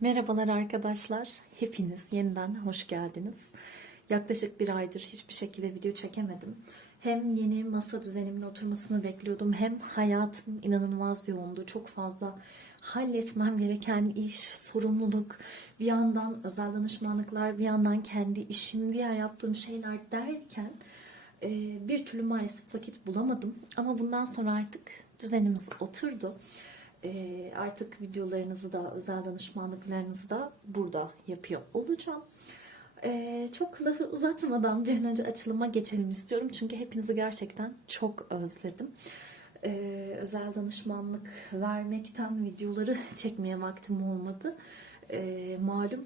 Merhabalar arkadaşlar. Hepiniz yeniden hoş geldiniz. Yaklaşık bir aydır hiçbir şekilde video çekemedim. Hem yeni masa düzenimin oturmasını bekliyordum hem hayatım inanılmaz yoğundu. Çok fazla halletmem gereken iş, sorumluluk, bir yandan özel danışmanlıklar, bir yandan kendi işim, diğer yaptığım şeyler derken e, bir türlü maalesef vakit bulamadım. Ama bundan sonra artık düzenimiz oturdu. Artık videolarınızı da, özel danışmanlıklarınızı da burada yapıyor olacağım. Çok lafı uzatmadan bir an önce açılıma geçelim istiyorum. Çünkü hepinizi gerçekten çok özledim. Özel danışmanlık vermekten videoları çekmeye vaktim olmadı. Malum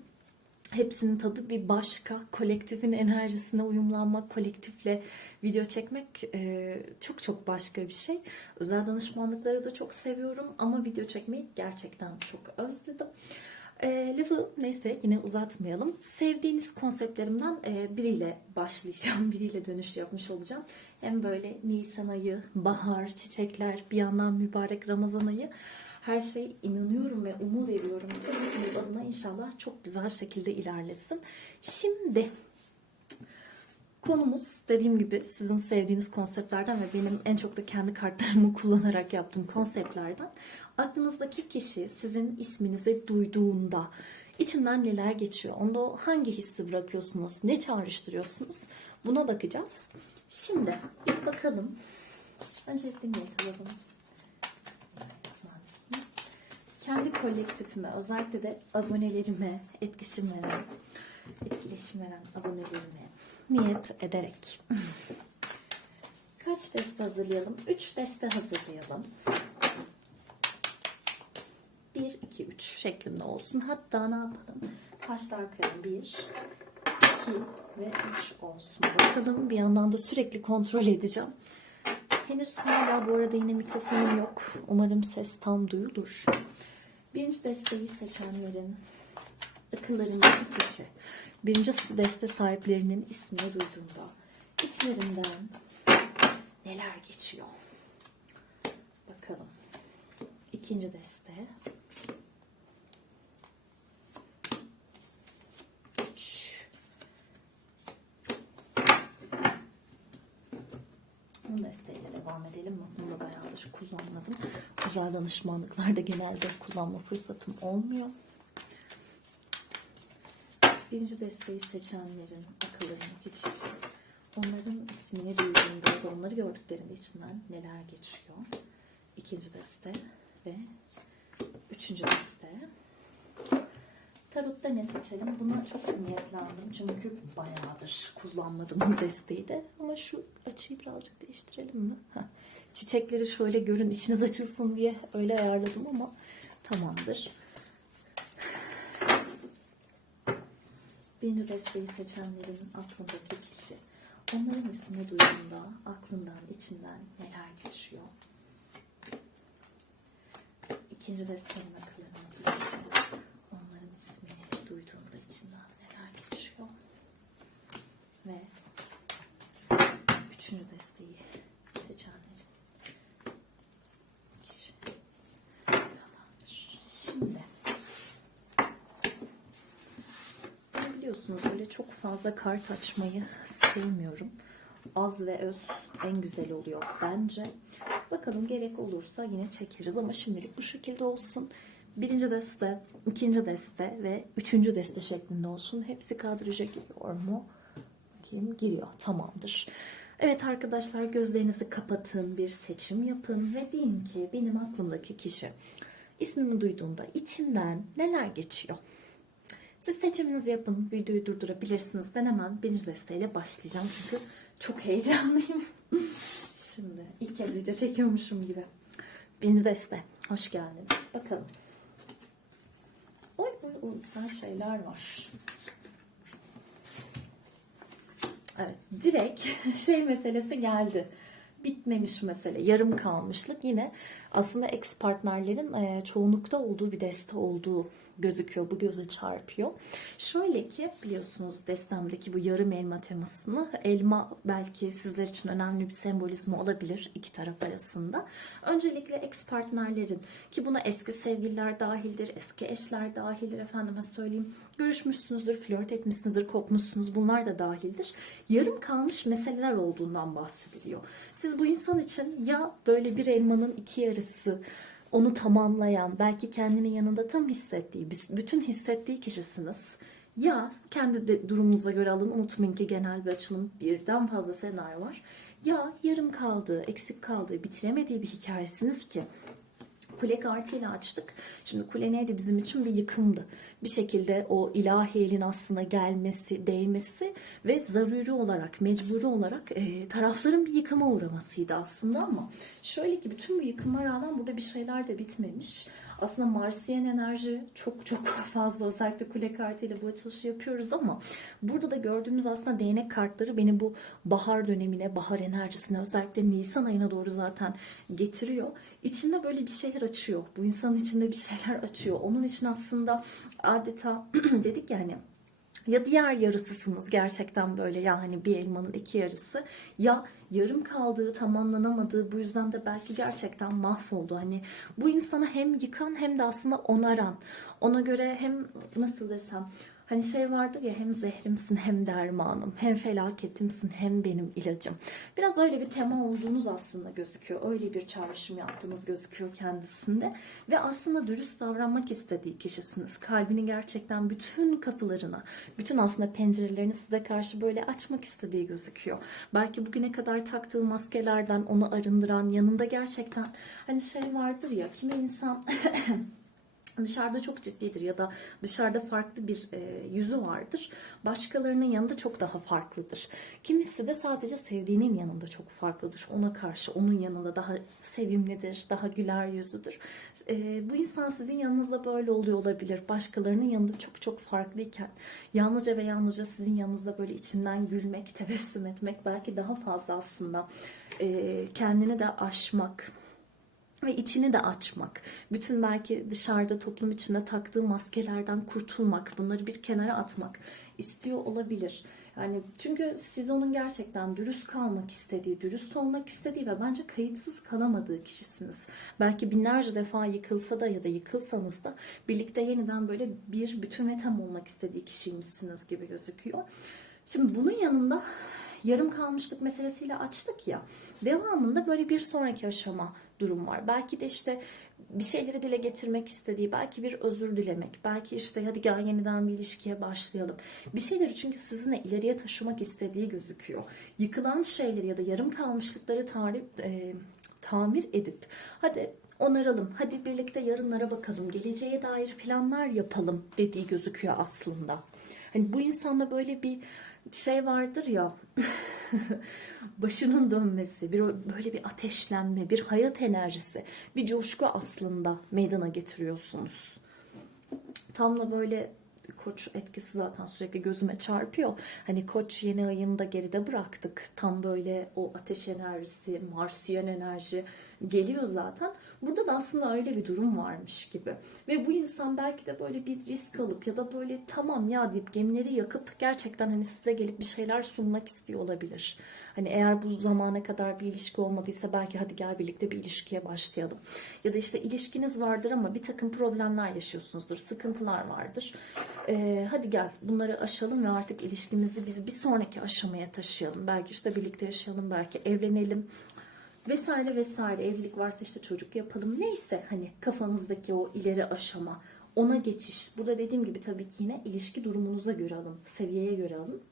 hepsinin tadı bir başka. Kolektifin enerjisine uyumlanmak, kolektifle video çekmek e, çok çok başka bir şey. Özel danışmanlıkları da çok seviyorum ama video çekmeyi gerçekten çok özledim. E, lafı neyse yine uzatmayalım. Sevdiğiniz konseptlerimden e, biriyle başlayacağım, biriyle dönüş yapmış olacağım. Hem böyle Nisan ayı, bahar, çiçekler, bir yandan mübarek Ramazan ayı her şey inanıyorum ve umut ediyorum ki hepimiz adına inşallah çok güzel şekilde ilerlesin. Şimdi konumuz dediğim gibi sizin sevdiğiniz konseptlerden ve benim en çok da kendi kartlarımı kullanarak yaptığım konseptlerden. Aklınızdaki kişi sizin isminizi duyduğunda içinden neler geçiyor? Onda hangi hissi bırakıyorsunuz? Ne çağrıştırıyorsunuz? Buna bakacağız. Şimdi bir bakalım. Öncelikle niyet alalım kendi kolektifime, özellikle de abonelerime, etkileşim veren, etkileşim veren abonelerime niyet ederek kaç deste hazırlayalım? 3 deste hazırlayalım. 1, 2, 3 şeklinde olsun. Hatta ne yapalım? Taşlar koyalım. 1, 2 ve 3 olsun. Bakalım bir yandan da sürekli kontrol edeceğim. Henüz hala bu arada yine mikrofonum yok. Umarım ses tam duyulur. Birinci desteği seçenlerin akıllarındaki kişi, birinci deste sahiplerinin ismini duyduğunda içlerinden neler geçiyor? Bakalım. İkinci deste. Bu desteğiyle devam edelim mi? Bunu da bayağıdır kullanmadım. Özel danışmanlıklarda genelde kullanma fırsatım olmuyor. Birinci desteği seçenlerin akıllarındaki kişi. Onların ismini duyduğunda da onları gördüklerinde içinden neler geçiyor. İkinci deste ve üçüncü deste. Tarotta ne seçelim? Buna çok niyetlendim çünkü bayağıdır kullanmadım bu desteği de. Ama şu açıyı birazcık değiştirelim mi? Çiçekleri şöyle görün içiniz açılsın diye öyle ayarladım ama tamamdır. Birinci desteği seçenlerin aklındaki kişi. Onların ismini duyduğunda aklından, içinden neler geçiyor? İkinci desteğin akıllarındaki kişi. Onların ismini duyduğunda içinden neler geçiyor? Ve üçüncü desteği seçenlerin kişi. Tamamdır. Şimdi biliyorsunuz öyle çok fazla kart açmayı sevmiyorum. Az ve öz en güzel oluyor bence. Bakalım gerek olursa yine çekeriz ama şimdilik bu şekilde olsun. Birinci deste, ikinci deste ve üçüncü deste şeklinde olsun. Hepsi kadraja giriyor mu? Bakayım giriyor. Tamamdır. Evet arkadaşlar gözlerinizi kapatın, bir seçim yapın ve deyin ki benim aklımdaki kişi ismimi duyduğunda içinden neler geçiyor? Siz seçiminizi yapın, videoyu durdurabilirsiniz. Ben hemen birinci desteğiyle başlayacağım çünkü çok heyecanlıyım. Şimdi ilk kez video çekiyormuşum gibi. Birinci deste, hoş geldiniz. Bakalım. Oy oy oy güzel şeyler var. Evet, direkt şey meselesi geldi. bitmemiş mesele, yarım kalmışlık yine aslında ex partnerlerin çoğunlukta olduğu bir deste olduğu gözüküyor. Bu göze çarpıyor. Şöyle ki biliyorsunuz destemdeki bu yarım elma temasını elma belki sizler için önemli bir sembolizmi olabilir iki taraf arasında. Öncelikle ex partnerlerin ki buna eski sevgililer dahildir, eski eşler dahildir efendime söyleyeyim. Görüşmüşsünüzdür, flört etmişsinizdir, kopmuşsunuz bunlar da dahildir. Yarım kalmış meseleler olduğundan bahsediliyor. Siz bu insan için ya böyle bir elmanın iki yarısı onu tamamlayan, belki kendini yanında tam hissettiği, bütün hissettiği kişisiniz. Ya kendi de durumunuza göre alın. Unutmayın ki genel bir açılım birden fazla senaryo var. Ya yarım kaldığı, eksik kaldığı, bitiremediği bir hikayesiniz ki Kule kartıyla açtık. Şimdi kule neydi bizim için bir yıkımdı. Bir şekilde o ilahi elin aslında gelmesi, değmesi ve zaruri olarak, mecburi olarak e, tarafların bir yıkıma uğramasıydı aslında ama şöyle ki bütün bu yıkıma rağmen burada bir şeyler de bitmemiş. Aslında Marsiyen enerji çok çok fazla özellikle kule kartıyla bu açılışı yapıyoruz ama burada da gördüğümüz aslında değnek kartları beni bu bahar dönemine, bahar enerjisine özellikle Nisan ayına doğru zaten getiriyor. İçinde böyle bir şeyler açıyor. Bu insanın içinde bir şeyler açıyor. Onun için aslında adeta dedik ya hani ya diğer yarısısınız gerçekten böyle ya hani bir elmanın iki yarısı ya yarım kaldığı tamamlanamadığı bu yüzden de belki gerçekten mahvoldu. Hani bu insanı hem yıkan hem de aslında onaran ona göre hem nasıl desem Hani şey vardır ya hem zehrimsin hem dermanım, hem felaketimsin hem benim ilacım. Biraz öyle bir tema olduğunuz aslında gözüküyor. Öyle bir çağrışım yaptığınız gözüküyor kendisinde. Ve aslında dürüst davranmak istediği kişisiniz. Kalbini gerçekten bütün kapılarına, bütün aslında pencerelerini size karşı böyle açmak istediği gözüküyor. Belki bugüne kadar taktığı maskelerden onu arındıran yanında gerçekten hani şey vardır ya kimi insan dışarıda çok ciddidir ya da dışarıda farklı bir e, yüzü vardır. Başkalarının yanında çok daha farklıdır. Kimisi de sadece sevdiğinin yanında çok farklıdır. Ona karşı onun yanında daha sevimlidir, daha güler yüzlüdür. E, bu insan sizin yanınızda böyle oluyor olabilir. Başkalarının yanında çok çok farklıyken yalnızca ve yalnızca sizin yanınızda böyle içinden gülmek, tebessüm etmek belki daha fazla aslında e, kendini de aşmak ve içini de açmak. Bütün belki dışarıda toplum içinde taktığı maskelerden kurtulmak, bunları bir kenara atmak istiyor olabilir. Yani çünkü siz onun gerçekten dürüst kalmak istediği, dürüst olmak istediği ve bence kayıtsız kalamadığı kişisiniz. Belki binlerce defa yıkılsa da ya da yıkılsanız da birlikte yeniden böyle bir bütün ve tam olmak istediği kişiymişsiniz gibi gözüküyor. Şimdi bunun yanında yarım kalmışlık meselesiyle açtık ya. Devamında böyle bir sonraki aşama durum var. Belki de işte bir şeyleri dile getirmek istediği, belki bir özür dilemek, belki işte hadi gel yeniden bir ilişkiye başlayalım. Bir şeyleri çünkü sizinle ileriye taşımak istediği gözüküyor. Yıkılan şeyleri ya da yarım kalmışlıkları tarif, e, tamir edip hadi onaralım, hadi birlikte yarınlara bakalım, geleceğe dair planlar yapalım dediği gözüküyor aslında. Hani bu insanda böyle bir şey vardır ya başının dönmesi, bir böyle bir ateşlenme, bir hayat enerjisi, bir coşku aslında meydana getiriyorsunuz. Tam da böyle koç etkisi zaten sürekli gözüme çarpıyor. Hani koç yeni ayını da geride bıraktık. Tam böyle o ateş enerjisi, marsiyen enerji geliyor zaten. Burada da aslında öyle bir durum varmış gibi. Ve bu insan belki de böyle bir risk alıp ya da böyle tamam ya deyip gemileri yakıp gerçekten hani size gelip bir şeyler sunmak istiyor olabilir. Hani eğer bu zamana kadar bir ilişki olmadıysa belki hadi gel birlikte bir ilişkiye başlayalım. Ya da işte ilişkiniz vardır ama bir takım problemler yaşıyorsunuzdur, sıkıntılar vardır. Ee, hadi gel bunları aşalım ve artık ilişkimizi biz bir sonraki aşamaya taşıyalım. Belki işte birlikte yaşayalım, belki evlenelim vesaire vesaire evlilik varsa işte çocuk yapalım neyse hani kafanızdaki o ileri aşama ona geçiş burada dediğim gibi tabii ki yine ilişki durumunuza göre alın seviyeye göre alın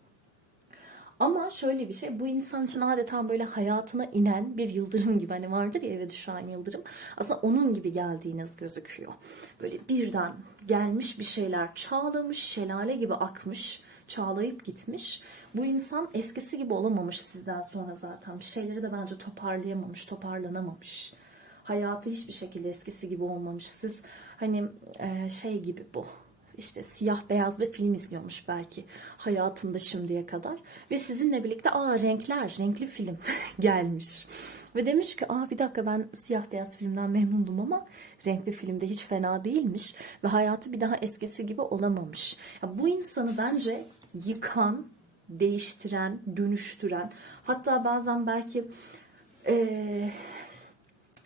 ama şöyle bir şey bu insan için adeta böyle hayatına inen bir yıldırım gibi hani vardır ya eve düşen yıldırım. Aslında onun gibi geldiğiniz gözüküyor. Böyle birden gelmiş bir şeyler çağlamış, şelale gibi akmış, çağlayıp gitmiş. Bu insan eskisi gibi olamamış sizden sonra zaten. Bir şeyleri de bence toparlayamamış, toparlanamamış. Hayatı hiçbir şekilde eskisi gibi olmamış. Siz hani şey gibi bu işte siyah beyaz bir film izliyormuş belki hayatında şimdiye kadar ve sizinle birlikte aa renkler renkli film gelmiş Ve demiş ki aa bir dakika ben siyah beyaz filmden memnundum ama renkli filmde hiç fena değilmiş. Ve hayatı bir daha eskisi gibi olamamış. Ya bu insanı bence yıkan, değiştiren, dönüştüren hatta bazen belki eee,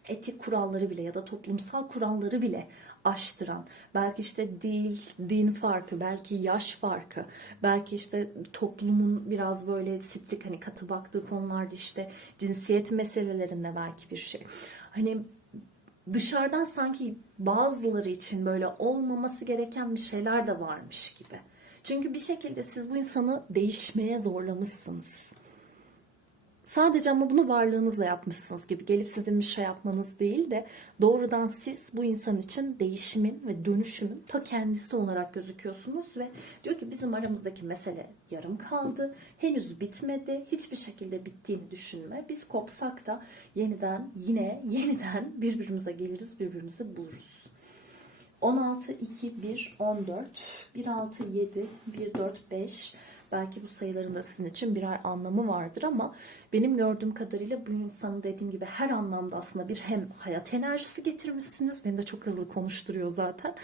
etik kuralları bile ya da toplumsal kuralları bile aştıran, belki işte dil, din farkı, belki yaş farkı, belki işte toplumun biraz böyle sitlik hani katı baktığı konularda işte cinsiyet meselelerinde belki bir şey. Hani dışarıdan sanki bazıları için böyle olmaması gereken bir şeyler de varmış gibi. Çünkü bir şekilde siz bu insanı değişmeye zorlamışsınız. Sadece ama bunu varlığınızla yapmışsınız gibi. Gelip sizin bir şey yapmanız değil de doğrudan siz bu insan için değişimin ve dönüşümün ta kendisi olarak gözüküyorsunuz ve diyor ki bizim aramızdaki mesele yarım kaldı. Henüz bitmedi. Hiçbir şekilde bittiğini düşünme. Biz kopsak da yeniden yine yeniden birbirimize geliriz, birbirimizi buluruz. 16, 2, 1, 14, 1, 6, 7, 1, 4, 5. Belki bu sayıların da sizin için birer anlamı vardır ama benim gördüğüm kadarıyla bu insanın dediğim gibi her anlamda aslında bir hem hayat enerjisi getirmişsiniz. Beni de çok hızlı konuşturuyor zaten.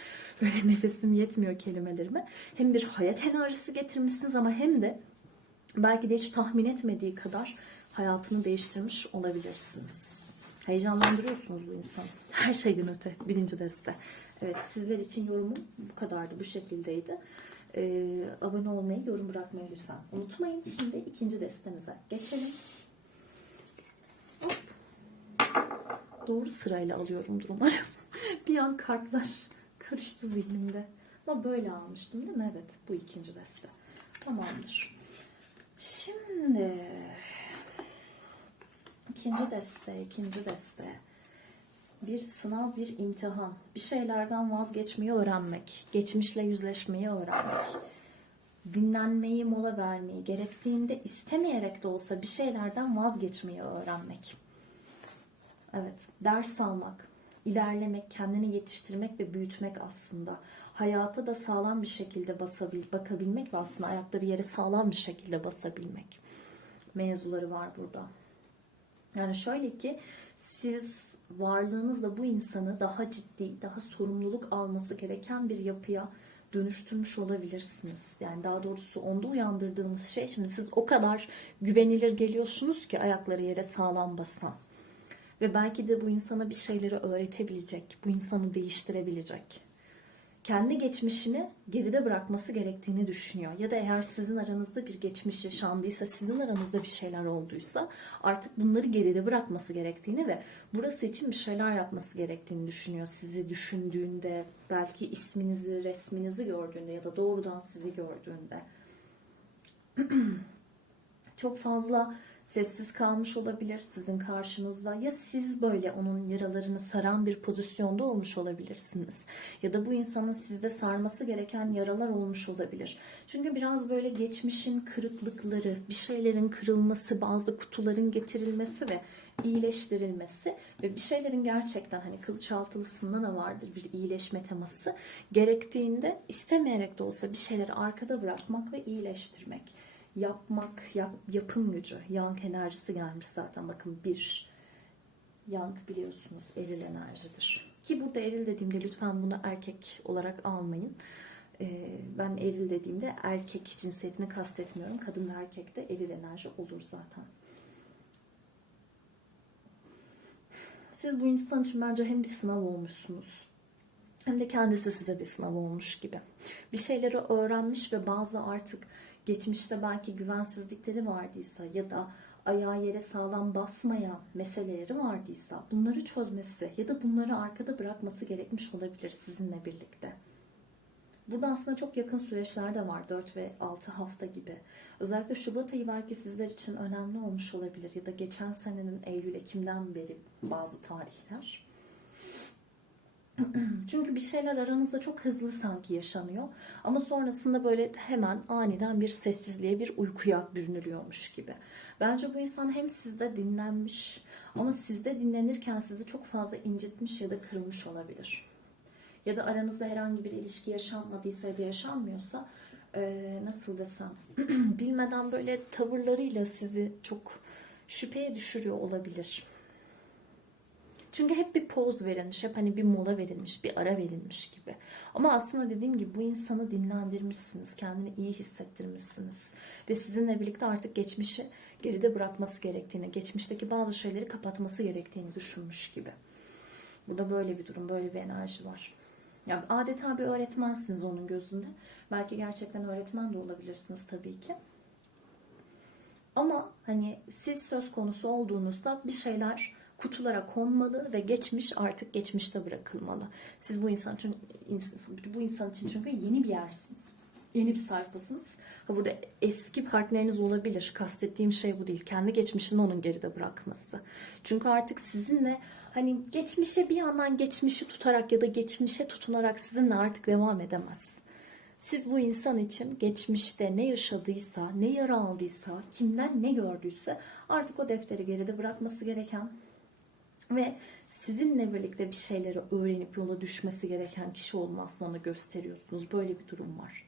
Böyle nefesim yetmiyor kelimelerime. Hem bir hayat enerjisi getirmişsiniz ama hem de belki de hiç tahmin etmediği kadar hayatını değiştirmiş olabilirsiniz. Heyecanlandırıyorsunuz bu insanı. Her şeyden öte birinci deste. Evet sizler için yorumum bu kadardı, bu şekildeydi. Ee, abone olmayı, yorum bırakmayı lütfen unutmayın. Şimdi ikinci destemize geçelim. Hop. Doğru sırayla alıyorumdur umarım. bir an kartlar karıştı zihnimde. Ama böyle almıştım değil mi? Evet bu ikinci deste. Tamamdır. Şimdi ikinci deste, ikinci deste bir sınav, bir imtihan. Bir şeylerden vazgeçmeyi öğrenmek, geçmişle yüzleşmeyi öğrenmek, dinlenmeyi, mola vermeyi, gerektiğinde istemeyerek de olsa bir şeylerden vazgeçmeyi öğrenmek. Evet, ders almak, ilerlemek, kendini yetiştirmek ve büyütmek aslında. Hayata da sağlam bir şekilde basabil, bakabilmek ve aslında ayakları yere sağlam bir şekilde basabilmek. Mevzuları var burada. Yani şöyle ki siz varlığınızla bu insanı daha ciddi, daha sorumluluk alması gereken bir yapıya dönüştürmüş olabilirsiniz. Yani daha doğrusu onda uyandırdığınız şey şimdi siz o kadar güvenilir geliyorsunuz ki ayakları yere sağlam basan. Ve belki de bu insana bir şeyleri öğretebilecek, bu insanı değiştirebilecek kendi geçmişini geride bırakması gerektiğini düşünüyor. Ya da eğer sizin aranızda bir geçmiş yaşandıysa, sizin aranızda bir şeyler olduysa artık bunları geride bırakması gerektiğini ve burası için bir şeyler yapması gerektiğini düşünüyor. Sizi düşündüğünde, belki isminizi, resminizi gördüğünde ya da doğrudan sizi gördüğünde. Çok fazla sessiz kalmış olabilir sizin karşınızda. Ya siz böyle onun yaralarını saran bir pozisyonda olmuş olabilirsiniz. Ya da bu insanın sizde sarması gereken yaralar olmuş olabilir. Çünkü biraz böyle geçmişin kırıklıkları, bir şeylerin kırılması, bazı kutuların getirilmesi ve iyileştirilmesi ve bir şeylerin gerçekten hani kılıç altılısında da vardır bir iyileşme teması gerektiğinde istemeyerek de olsa bir şeyleri arkada bırakmak ve iyileştirmek yapmak, yap, yapım gücü, yang enerjisi gelmiş zaten. Bakın bir yang biliyorsunuz eril enerjidir. Ki burada eril dediğimde lütfen bunu erkek olarak almayın. Ee, ben eril dediğimde erkek cinsiyetini kastetmiyorum. Kadın ve erkek de eril enerji olur zaten. Siz bu insan için bence hem bir sınav olmuşsunuz hem de kendisi size bir sınav olmuş gibi. Bir şeyleri öğrenmiş ve bazı artık geçmişte belki güvensizlikleri vardıysa ya da ayağı yere sağlam basmayan meseleleri vardıysa bunları çözmesi ya da bunları arkada bırakması gerekmiş olabilir sizinle birlikte. Burada aslında çok yakın süreçler de var 4 ve 6 hafta gibi. Özellikle Şubat ayı belki sizler için önemli olmuş olabilir ya da geçen senenin Eylül-Ekim'den beri bazı tarihler. Çünkü bir şeyler aranızda çok hızlı sanki yaşanıyor. Ama sonrasında böyle hemen aniden bir sessizliğe, bir uykuya bürünülüyormuş gibi. Bence bu insan hem sizde dinlenmiş ama sizde dinlenirken sizi çok fazla incitmiş ya da kırmış olabilir. Ya da aranızda herhangi bir ilişki yaşanmadıysa ya da yaşanmıyorsa nasıl desem bilmeden böyle tavırlarıyla sizi çok şüpheye düşürüyor olabilir. Çünkü hep bir poz verilmiş, hep hani bir mola verilmiş, bir ara verilmiş gibi. Ama aslında dediğim gibi bu insanı dinlendirmişsiniz, kendini iyi hissettirmişsiniz. Ve sizinle birlikte artık geçmişi geride bırakması gerektiğini, geçmişteki bazı şeyleri kapatması gerektiğini düşünmüş gibi. Burada böyle bir durum, böyle bir enerji var. Yani adeta bir öğretmensiniz onun gözünde. Belki gerçekten öğretmen de olabilirsiniz tabii ki. Ama hani siz söz konusu olduğunuzda bir şeyler kutulara konmalı ve geçmiş artık geçmişte bırakılmalı. Siz bu insan için bu insan için çünkü yeni bir yersiniz. Yeni bir sayfasınız. Ha burada eski partneriniz olabilir. Kastettiğim şey bu değil. Kendi geçmişini onun geride bırakması. Çünkü artık sizinle hani geçmişe bir yandan geçmişi tutarak ya da geçmişe tutunarak sizinle artık devam edemez. Siz bu insan için geçmişte ne yaşadıysa, ne yara aldıysa, kimden ne gördüyse artık o defteri geride bırakması gereken ve sizinle birlikte bir şeyleri öğrenip yola düşmesi gereken kişi olmasını ona gösteriyorsunuz. Böyle bir durum var.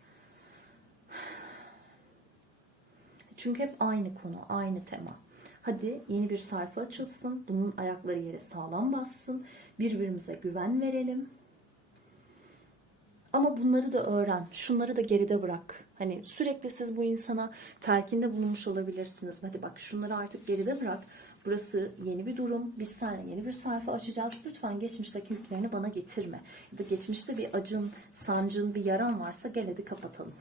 Çünkü hep aynı konu, aynı tema. Hadi yeni bir sayfa açılsın, bunun ayakları yere sağlam bassın, birbirimize güven verelim. Ama bunları da öğren, şunları da geride bırak. Hani sürekli siz bu insana telkinde bulunmuş olabilirsiniz. Hadi bak şunları artık geride bırak. Burası yeni bir durum. Biz seninle yeni bir sayfa açacağız. Lütfen geçmişteki yüklerini bana getirme. Ya da geçmişte bir acın, sancın, bir yaran varsa gel hadi kapatalım.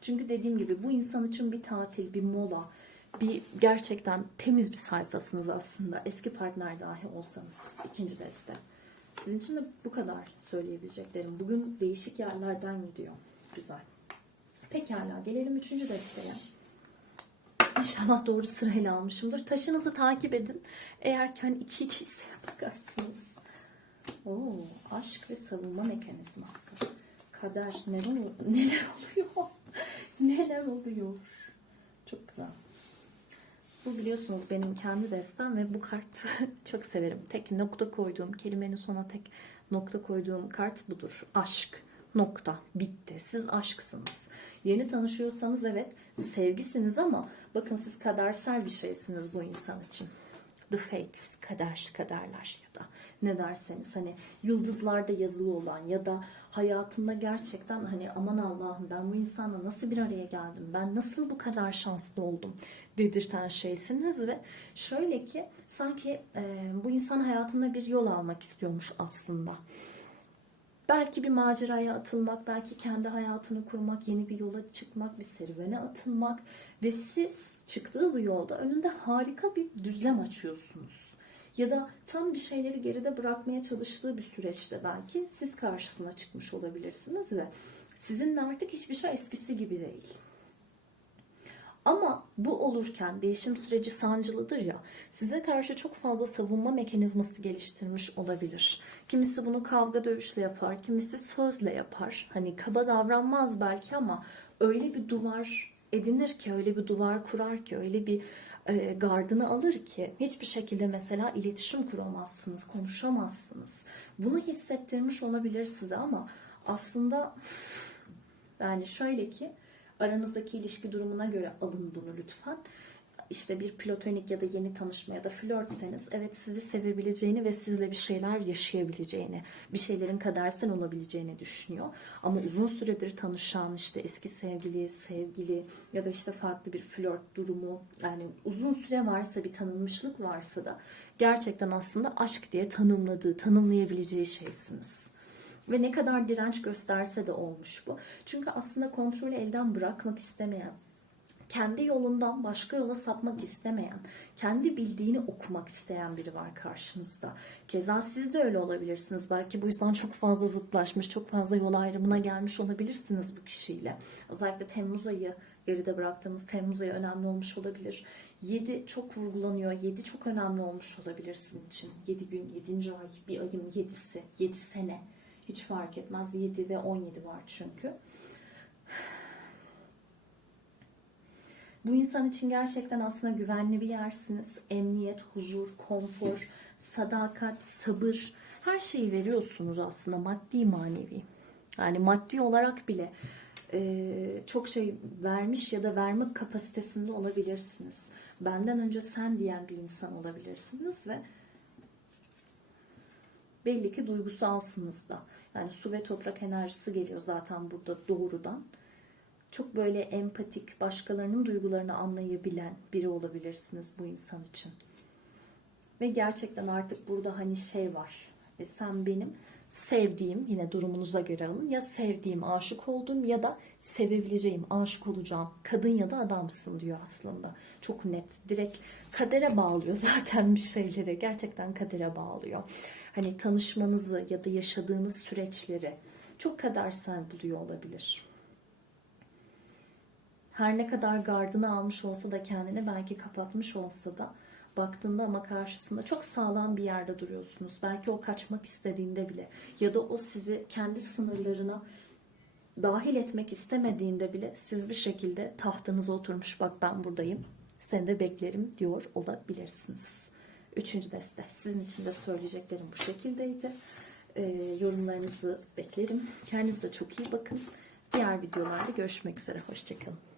Çünkü dediğim gibi bu insan için bir tatil, bir mola, bir gerçekten temiz bir sayfasınız aslında. Eski partner dahi olsanız ikinci deste. Sizin için de bu kadar söyleyebileceklerim. Bugün değişik yerlerden gidiyor. Güzel. Pekala gelelim üçüncü desteye. İnşallah doğru sırayla almışımdır. Taşınızı takip edin. Eğer ki hani iki ise bakarsınız. Oo, aşk ve savunma mekanizması. Kader neler, neler oluyor? neler oluyor? Çok güzel. Bu biliyorsunuz benim kendi destem ve bu kartı çok severim. Tek nokta koyduğum, kelimenin sona tek nokta koyduğum kart budur. Aşk. Nokta. Bitti. Siz aşksınız. Yeni tanışıyorsanız evet sevgisiniz ama bakın siz kadersel bir şeysiniz bu insan için. The Fates, kader, kaderler ya da ne derseniz hani yıldızlarda yazılı olan ya da hayatımda gerçekten hani aman Allah'ım ben bu insanla nasıl bir araya geldim, ben nasıl bu kadar şanslı oldum dedirten şeysiniz ve şöyle ki sanki e, bu insan hayatında bir yol almak istiyormuş aslında. Belki bir maceraya atılmak, belki kendi hayatını kurmak, yeni bir yola çıkmak, bir serüvene atılmak ve siz çıktığı bu yolda önünde harika bir düzlem açıyorsunuz. Ya da tam bir şeyleri geride bırakmaya çalıştığı bir süreçte belki siz karşısına çıkmış olabilirsiniz ve sizinle artık hiçbir şey eskisi gibi değil. Ama bu olurken değişim süreci sancılıdır ya, size karşı çok fazla savunma mekanizması geliştirmiş olabilir. Kimisi bunu kavga dövüşle yapar, kimisi sözle yapar. Hani kaba davranmaz belki ama öyle bir duvar edinir ki, öyle bir duvar kurar ki, öyle bir e, gardını alır ki hiçbir şekilde mesela iletişim kuramazsınız, konuşamazsınız. Bunu hissettirmiş olabilir size ama aslında yani şöyle ki Aranızdaki ilişki durumuna göre alın bunu lütfen. İşte bir platonik ya da yeni tanışma ya da flörtseniz evet sizi sevebileceğini ve sizle bir şeyler yaşayabileceğini, bir şeylerin kadersel olabileceğini düşünüyor. Ama uzun süredir tanışan işte eski sevgili, sevgili ya da işte farklı bir flört durumu yani uzun süre varsa bir tanınmışlık varsa da gerçekten aslında aşk diye tanımladığı, tanımlayabileceği şeysiniz. Ve ne kadar direnç gösterse de olmuş bu. Çünkü aslında kontrolü elden bırakmak istemeyen, kendi yolundan başka yola sapmak istemeyen, kendi bildiğini okumak isteyen biri var karşınızda. Keza siz de öyle olabilirsiniz. Belki bu yüzden çok fazla zıtlaşmış, çok fazla yol ayrımına gelmiş olabilirsiniz bu kişiyle. Özellikle Temmuz ayı geride bıraktığımız Temmuz ayı önemli olmuş olabilir. 7 çok vurgulanıyor. 7 çok önemli olmuş olabilir sizin için. 7 gün, 7. ay, bir ayın 7'si, 7 sene hiç fark etmez. 7 ve 17 var çünkü. Bu insan için gerçekten aslında güvenli bir yersiniz. Emniyet, huzur, konfor, sadakat, sabır her şeyi veriyorsunuz aslında maddi manevi. Yani maddi olarak bile e, çok şey vermiş ya da verme kapasitesinde olabilirsiniz. Benden önce sen diyen bir insan olabilirsiniz ve Belli ki duygusalsınız da. Yani su ve toprak enerjisi geliyor zaten burada doğrudan. Çok böyle empatik, başkalarının duygularını anlayabilen biri olabilirsiniz bu insan için. Ve gerçekten artık burada hani şey var. E sen benim sevdiğim yine durumunuza göre alın ya sevdiğim, aşık olduğum ya da sevebileceğim, aşık olacağım kadın ya da adamsın diyor aslında. Çok net. Direkt kadere bağlıyor zaten bir şeyleri. Gerçekten kadere bağlıyor. Hani tanışmanızı ya da yaşadığınız süreçleri çok kadersel buluyor olabilir. Her ne kadar gardını almış olsa da kendini belki kapatmış olsa da baktığında ama karşısında çok sağlam bir yerde duruyorsunuz. Belki o kaçmak istediğinde bile ya da o sizi kendi sınırlarına dahil etmek istemediğinde bile siz bir şekilde tahtınıza oturmuş bak ben buradayım seni de beklerim diyor olabilirsiniz. Üçüncü deste sizin için de söyleyeceklerim bu şekildeydi. Ee, yorumlarınızı beklerim. Kendinize çok iyi bakın. Diğer videolarda görüşmek üzere. Hoşçakalın.